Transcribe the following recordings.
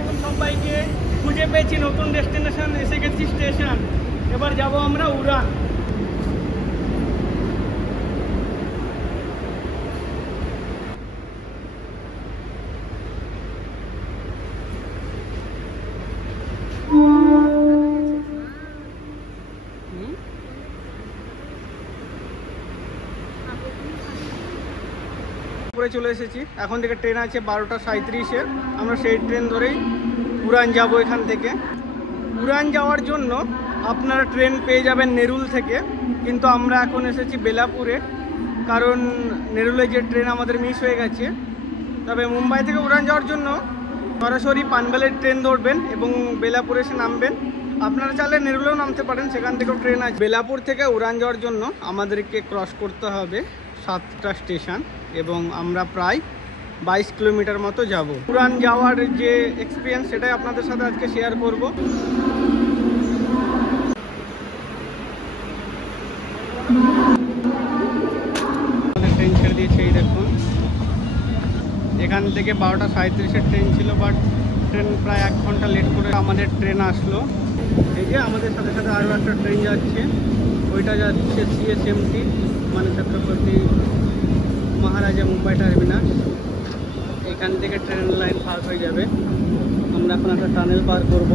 আলাইকুম সবাইকে। খুঁজে পেয়েছি নতুন ডেস্টিনেশন, এসে গেছি স্টেশন। এবার যাব আমরা উড়ান। চলে এসেছি। এখন থেকে ট্রেন আছে 12:37-এর। আমরা সেই ট্রেন ধরেই উড়ান যাব। এখান থেকে উড়ান যাওয়ার জন্য আপনারা ট্রেন পেয়ে যাবেন নেরুল থেকে, কিন্তু আমরা এখন এসেছি বেলাপুরে, কারণ নেরুলে যে ট্রেন আমাদের মিস হয়ে গেছে। তবে মুম্বাই থেকে উড়ান যাওয়ার জন্য সরাসরি পানভেলের ট্রেন ধরবেন এবং বেলাপুরে এসে নামবেন। আপনারা চাইলে নেরুলেও নামতে পারেন, সেখান থেকেও ট্রেন আছে। বেলাপুর থেকে উড়ান যাওয়ার জন্য আমাদেরকে ক্রস করতে হবে 7টা স্টেশন এবং আমরা প্রায় 22 কিলোমিটার মতো যাব। উড়ান যাওয়ার যে এক্সপিরিয়েন্স সেটাই আপনাদের সাথে আজকে শেয়ার করব। ট্রেন ছেড়ে দিয়েছে, এই দেখুন। এখান থেকে 12:37-এর ট্রেন ছিল, বাট ট্রেন প্রায় 1 ঘন্টা লেট করে আমাদের ট্রেন আসলো। এই যে আমাদের সাথে সাথে আরও একটা ট্রেন যাচ্ছে, ওইটা যাচ্ছে CSMT, মানে ছত্রপতি মহারাজা মুম্বাই টার্মিনাস। এখান থেকে ট্রেন লাইন পার হয়ে যাবে। আমরা এখন একটা টানেল পার করব।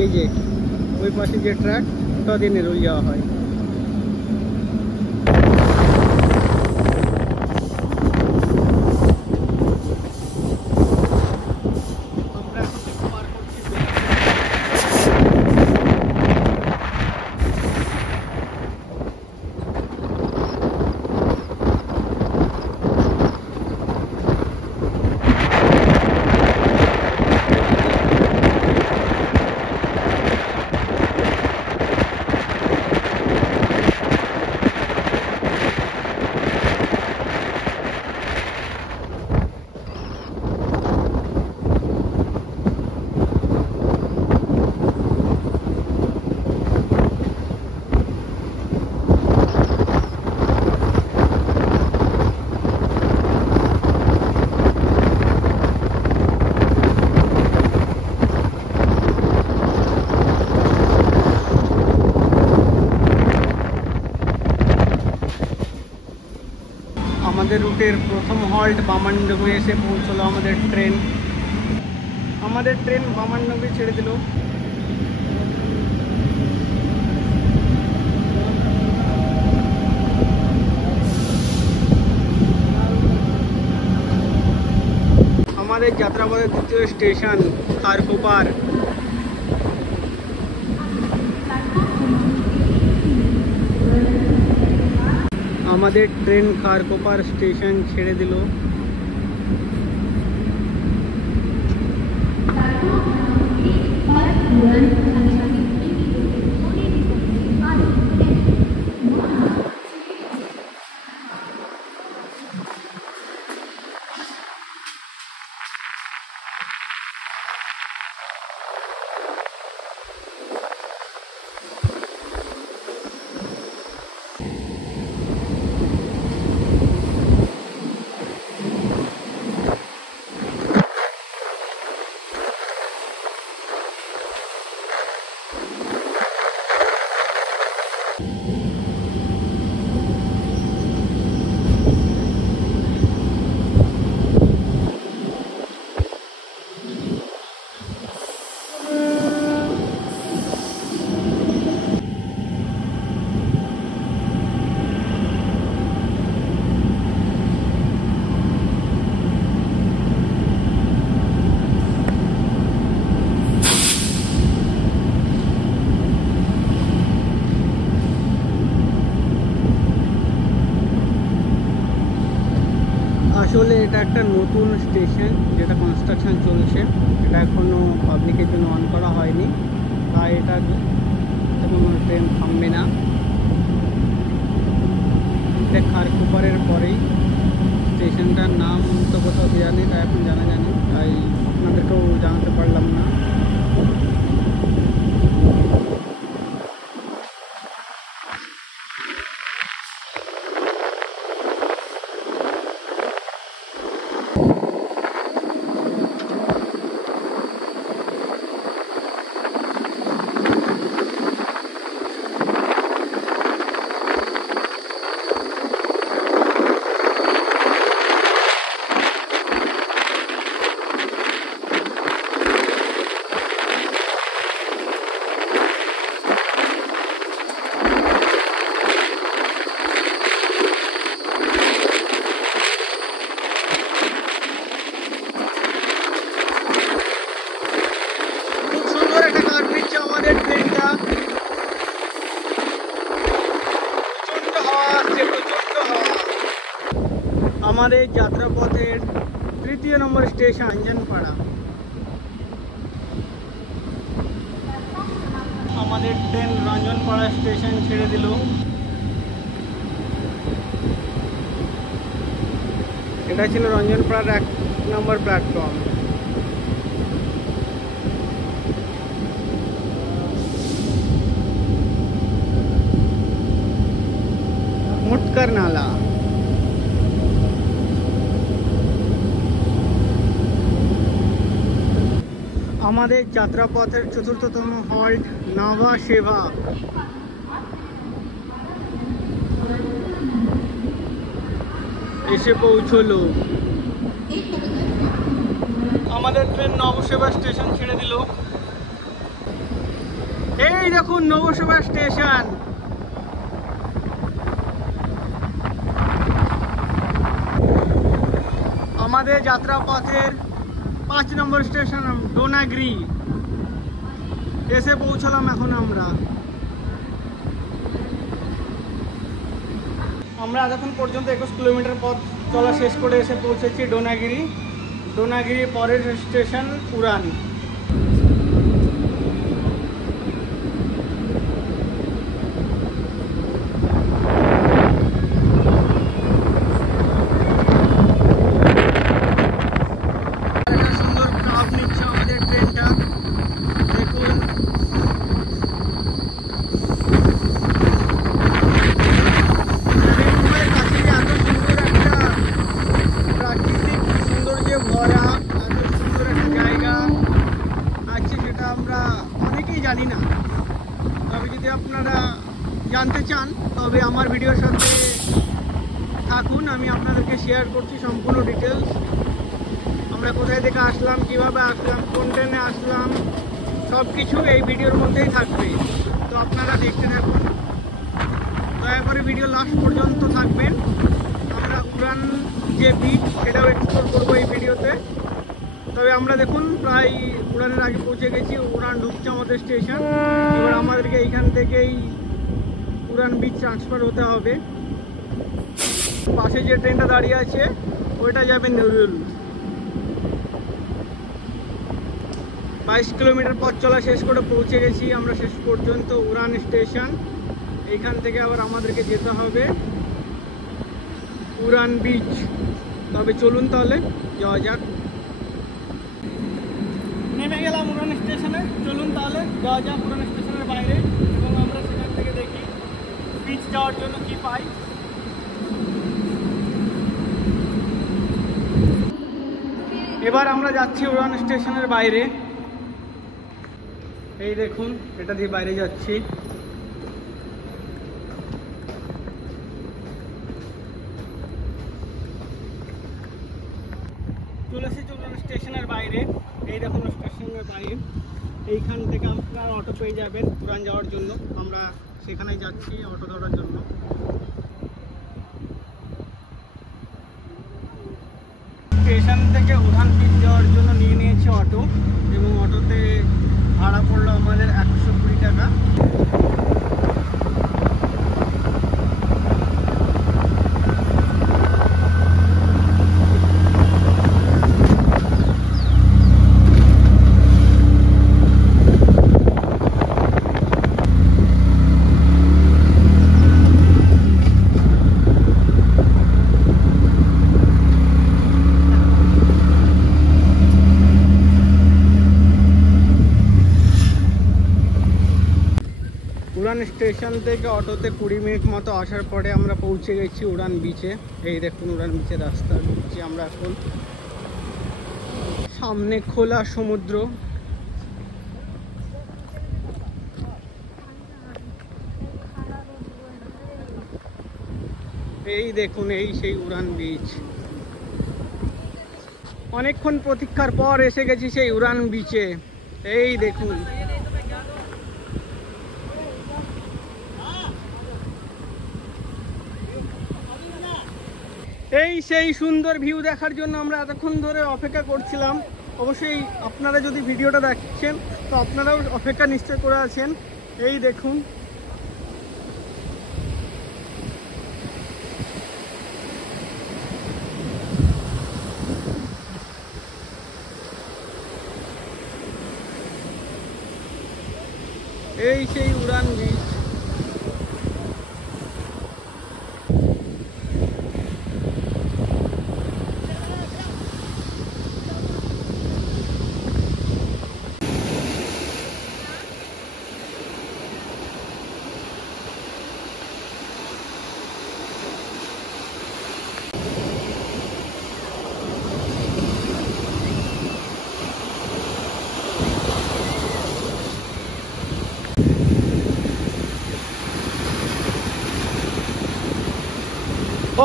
এই যে ওই পাশে যে ট্র্যাক, ওটা দিয়ে নেরুল যাওয়া হয়। আমাদের রুটের প্রথম হল্ট বামানডুবি এসে পৌঁছলো আমাদের ট্রেন। বামানডুবি ছেড়ে দিল। আমাদের যাত্রাপথের দ্বিতীয় স্টেশন খারকোপার। আমাদের ট্রেন খারকোপার স্টেশন ছেড়ে দিল। এটা একটা নতুন স্টেশন যেটা কনস্ট্রাকশন চলছে, এটা এখনও পাবলিকের জন্য অন করা হয়নি, তাই এটা কোনো ট্রেন থামবে না। এটা খারকুপারের পরেই, স্টেশনটার নাম তো কোথাও দেওয়া নেই, তাই এখন জানা জানি, তাই আপনাদেরকেও জানাতে পারলাম না। আমাদের যাত্রাপথের 3য় নম্বর স্টেশন রঞ্জনপাড়া। আমাদের ট্রেন রঞ্জনপাড়া স্টেশন ছেড়ে দিল। এটা ছিল রঞ্জনপাড়ার 1 নম্বর প্ল্যাটফর্ম। মোটকর নালা। আমাদের যাত্রাপথের 4র্থতম হল্ট নাভা সেভা। এসে পৌঁছলো। আমাদের ট্রেন নবসেবা স্টেশন ছেড়ে দিল। এই দেখুন নবসেবা স্টেশন। আমাদের যাত্রাপথের 5 নম্বর স্টেশন ডোনাগিরি। এসে পৌঁছলাম এখন আমরা এতক্ষণ পর্যন্ত 21 কিলোমিটার পথ চলা শেষ করে এসে পৌঁছেছি ডোনাগিরি। ডোনাগিরি পরের স্টেশন উড়ান। জানি না, তবে যদি আপনারা জানতে চান তবে আমার ভিডিওর সাথে থাকুন, আমি আপনাদেরকে শেয়ার করছি সম্পূর্ণ ডিটেলস। আমরা কোথায় থেকে আসলাম, কিভাবে আসলাম, কোন ট্রেনে আসলাম, সব কিছু এই ভিডিওর মধ্যেই থাকবে। তো আপনারা দেখতে থাকুন, দয়া করে ভিডিও লাস্ট পর্যন্ত থাকবেন। আমরা উড়ান যে বিচ সেটাও এক্সপ্লোর করবো এই ভিডিওতে। তবে আমরা দেখুন প্রায় উড়ানের আগে পৌঁছে গেছি। উড়ান ঢুকছে আমাদের স্টেশন। এবার আমাদেরকে এইখান থেকেই উড়ান বিচ ট্রান্সফার হতে হবে। পাশে যে ট্রেনটা দাঁড়িয়ে আছে ওইটা যাবে নেরুল। 22 কিলোমিটার পথ চলা শেষ করে পৌঁছে গেছি আমরা শেষ পর্যন্ত উড়ান স্টেশন। এইখান থেকে আবার আমাদেরকে যেতে হবে উড়ান বিচ। তবে চলুন তাহলে যাওয়া যাক। নেমে গেলাম উড়ান স্টেশনে, চলুন তাহলে যাওয়া যাক উড়ান স্টেশনের বাইরে এবং আমরা সেখান থেকে দেখি বিচ যাওয়ার জন্য কি পাই। এবার আমরা যাচ্ছি উড়ান স্টেশনের বাইরে। এই দেখুন এটা দিয়ে বাইরে যাচ্ছি। চলে এসেছি উড়ান স্টেশনের বাইরে। এই দেখুন স্টেশনের বাইরে, এইখান থেকে আপনারা অটো পেয়ে যাবেন উড়ান যাওয়ার জন্য। আমরা সেখানে যাচ্ছি অটো ধরার জন্য। স্টেশন থেকে উড়ান বিচ যাওয়ার জন্য নিয়ে নিয়েছি অটো, এবং অটোতে ভাড়া পড়লো আমাদের 120 টাকা। উড়ান স্টেশন থেকে অটোতে 20 মিনিট মতো আসার পরে আমরা পৌঁছে গেছি উড়ান বিচে। এই দেখুন উড়ান বিচের রাস্তা ঢুকছি আমরা এখন। সামনে খোলা সমুদ্র। এই দেখুন এই সেই উড়ান বিচ। অনেকক্ষণ প্রতীক্ষার পর এসে গেছি সেই উড়ান বিচে। এই দেখুন এই সেই সুন্দর ভিউ দেখার জন্য আমরা এতক্ষণ ধরে অপেক্ষা করছিলাম। অবশ্যই আপনারা যদি ভিডিওটা দেখছেন তো আপনারাও অপেক্ষা নিশ্চয় করে আছেন। এই দেখুন এই সেই উড়ান বিচ।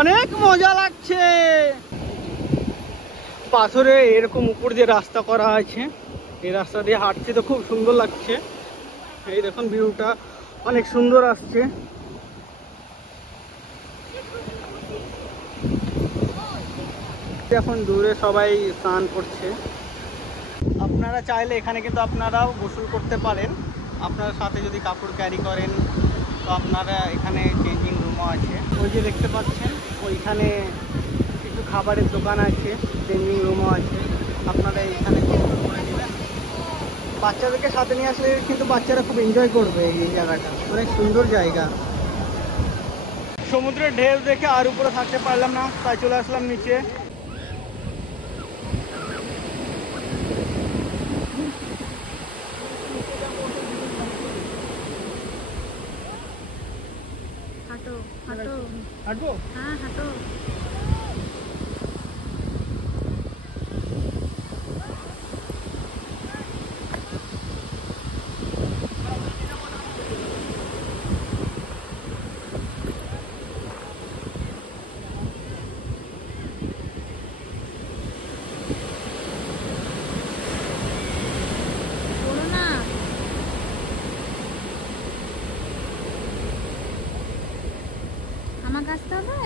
অনেক মজা লাগছে। পাথরে এরকম উপর দিয়ে রাস্তা করা আছে, এই রাস্তা দিয়ে হাঁটছি তো খুব সুন্দর লাগছে। এই দেখুন ভিউটা অনেক সুন্দর আসছে। এখন দূরে সবাই স্নান করছে। আপনারা চাইলে এখানে কিন্তু আপনারাও গোসল করতে পারেন। আপনার সাথে যদি কাপড় ক্যারি করেন তো আপনারা এখানে চেঞ্জিং রুমও আছে। ওই যে দেখতে পাচ্ছেন ওইখানে কিছু খাবারের দোকান আছে, চেঞ্জিং রুমও আছে। আপনারা এখানে গোসল করে নেবেন। বাচ্চাদেরকে সাথে নিয়ে আসলে কিন্তু বাচ্চারা খুব এনজয় করবে। এই জায়গাটা অনেক সুন্দর জায়গা। সমুদ্রের ঢেউ দেখে আর উপরে থাকতে পারলাম না, তাই চলে আসলাম নিচে। হাঁটবো? হ্যাঁ হাঁটো। আমাকে আসতে হবে।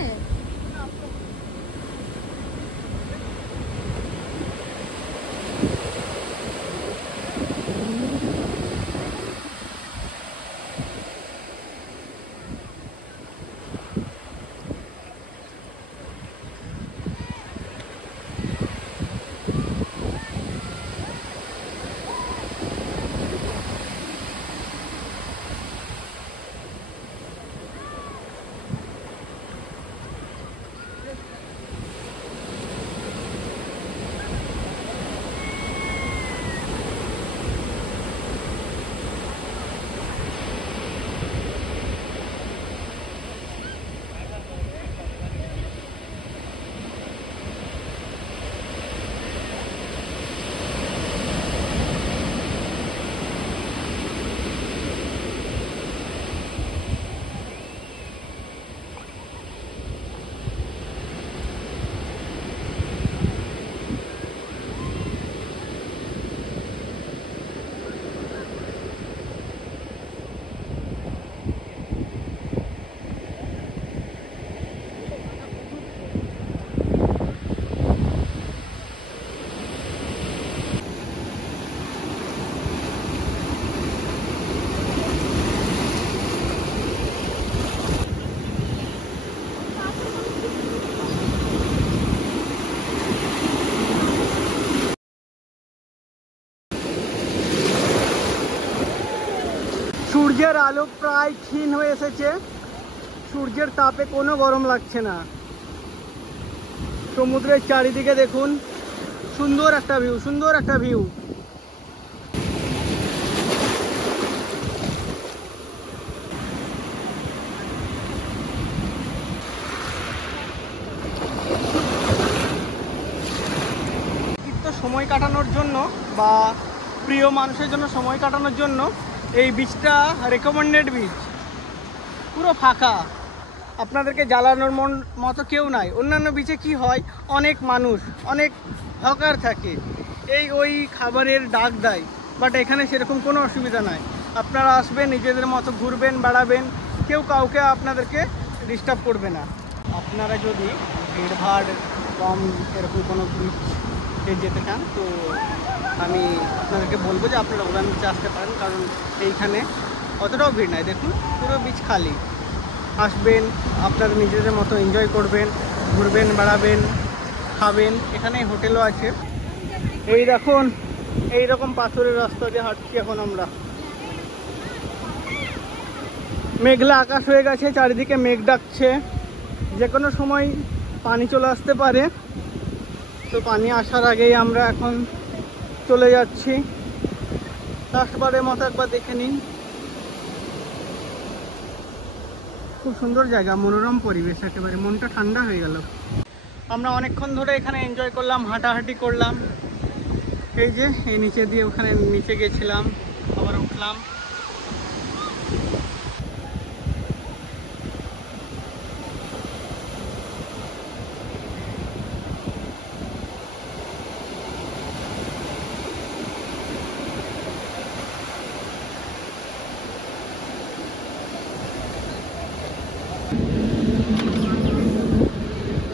সূর্যের আলো প্রায় ক্ষীণ হয়ে এসেছে। সূর্যের তাপে কোনো গরম লাগছে না। সমুদ্রের চারিদিকে দেখুন সুন্দর একটা ভিউ, সুন্দর একটা ভিউ। সময় কাটানোর জন্য বা প্রিয় মানুষের জন্য সময় কাটানোর জন্য এই বিচটা রেকমেন্ডেড বিচ। পুরো ফাঁকা, আপনাদেরকে জ্বালানোর মতো কেউ নাই। অন্যান্য বিচে কি হয়, অনেক মানুষ, অনেক হকার থাকে, ওই খাবারের ডাক দেয়, বাট এখানে সেরকম কোনো অসুবিধা নাই। আপনারা আসবেন, নিজেদের মতো ঘুরবেন, বেড়াবেন, কেউ কাউকে আপনাদেরকে ডিস্টার্ব করবে না। আপনারা যদি ভিড়ভাড় কম এরকম কোনো বিচে যেতে চান তো আমি আপনাদেরকে বলবো যে আপনারা উড়ান বিচে আসতে পারেন, কারণ এইখানে অতটাও ভিড় নাই। দেখুন পুরো বিচ খালি। আসবেন, আপনারা নিজেদের মতো এনজয় করবেন, ঘুরবেন, বেড়াবেন, খাবেন। এখানে হোটেলও আছে। এই দেখুন এইরকম পাথরের রাস্তা দিয়ে হাঁটছি এখন আমরা। মেঘলা আকাশ হয়ে গেছে, চারিদিকে মেঘ ডাকছে, যে কোনো সময় পানি চলে আসতে পারে। তো পানি আসার আগেই আমরা এখন চলে যাচ্ছি। লাস্টবারের মতো একবার দেখে নিন। খুব সুন্দর জায়গা, মনোরম পরিবেশ, একেবারে মনটা ঠান্ডা হয়ে গেল। আমরা অনেকক্ষণ ধরে এখানে এনজয় করলাম, হাঁটাহাঁটি করলাম। এই যে এই নিচে দিয়ে ওখানে নিচে গেছিলাম, আবার উঠলাম।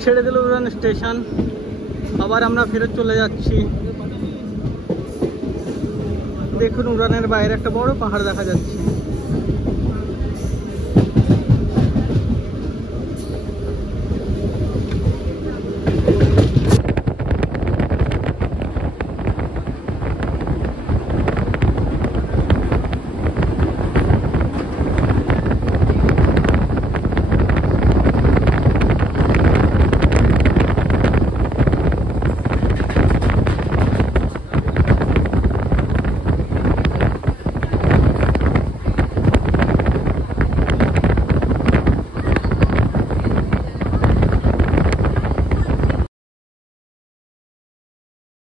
ছেড়ে দিল উড়ান স্টেশন, আবার আমরা ফেরত চলে যাচ্ছি। দেখুন উড়ানের বাইরে একটা বড় পাহাড় দেখা যাচ্ছে।